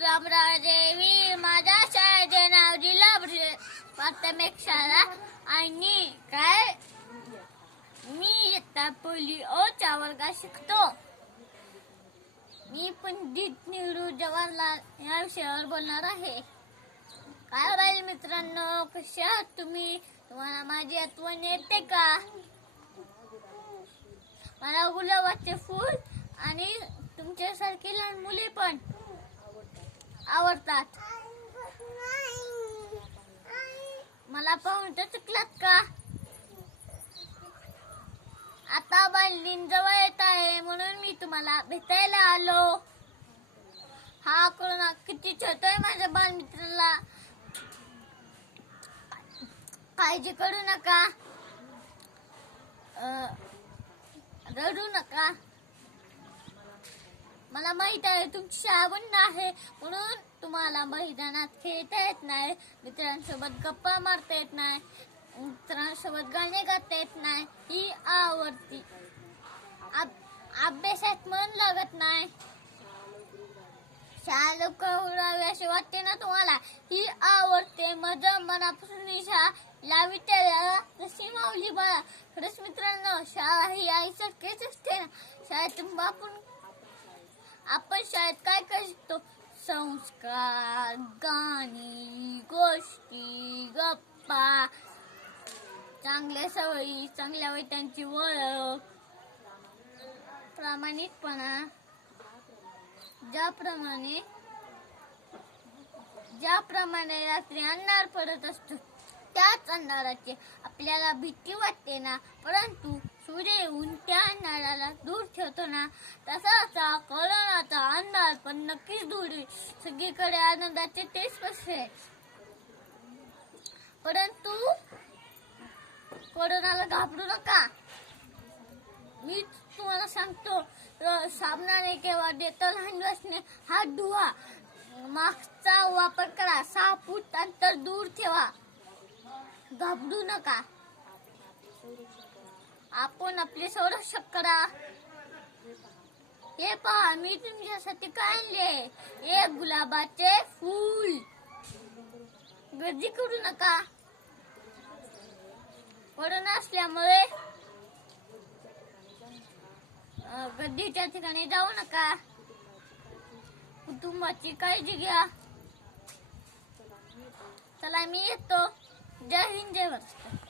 रामराजेवी माझ्या शाळेचे नाव जिल्हा प्राथमिक शाळा आणि काय? मी इयत्ता पोलिओच्या वर्गात शिकतो. मी पंडित नेहरू जवाहरलाल या विषयावर बोलणार आहे. काय राहील मित्रांनो कसे आहात तुम्ही? तुम्हाला माझी आठवण येते का? मला गुलाबाचे फूल आणि तुमच्यासारखी लहान मुले पण. आवडतात. मला पाहून तर चुकलात का? आता बालदीन जवळ येत आहे म्हणून मी तुम्हाला भेटायला आलो. हा कोरोना किती छोटोय माझ्या बालमित्राला. काळजी करू नका. रडू नका. मला माहीत आहे तुमची शाळा बंद आहे. म्हणून तुम्हाला मैदानात खेळता येत नाही. मित्रांसोबत गप्पा मारता येत नाही. मित्रांसोबत गाणे गाता येत नाही. ही आवडती अभ्यासात मन लागत नाही. शाळा लवकर उडावी असे वाटते ना तुम्हाला? ही आवडते. माझ्या मनापासून निशा शाळा जशी त्याला. तशी माऊली बाळा. खरंच मित्रांनो शाळा ही आईसारखेच असते ना. शाळेतून बापून आपण शाळेत काय काय शिकतो? संस्कार गाणी गोष्टी गप्पा. चांगल्या सवयी चांगल्या वाईटांची ओळख. प्रामाणिकपणा. ज्याप्रमाणे ज्याप्रमाणे रात्री अंधार पडत असतो. त्याच अंधाराचे आपल्याला भीती वाटते ना. परंतु सूर्य येऊन त्या अंधाराला दूर ठेवतो ना. तसाचा कोरोनाचा अंधार पण नक्कीच दूर सगळीकडे आनंदाचे तेच पसरे परंतु कोरोनाला घाबरू नका. मी तुम्हाला सांगतो साबणाने किंवा डेटॉल हँड वॉशने हात धुवा. मास्कचा वापर करा. सहा फूट अंतर दूर ठेवा. घाबरू नका. आपण आपले संरक्षक करा. हे पहा मी तुमच्यासाठी काय आणले एक गुलाबाचे फूल. गर्दी करू नका. कोरोना असल्यामुळे गर्दीच्या ठिकाणी जाऊ नका. कुटुंबाची काळजी घ्या. चला मी येतो. जय हिंद जय महाराष्ट्र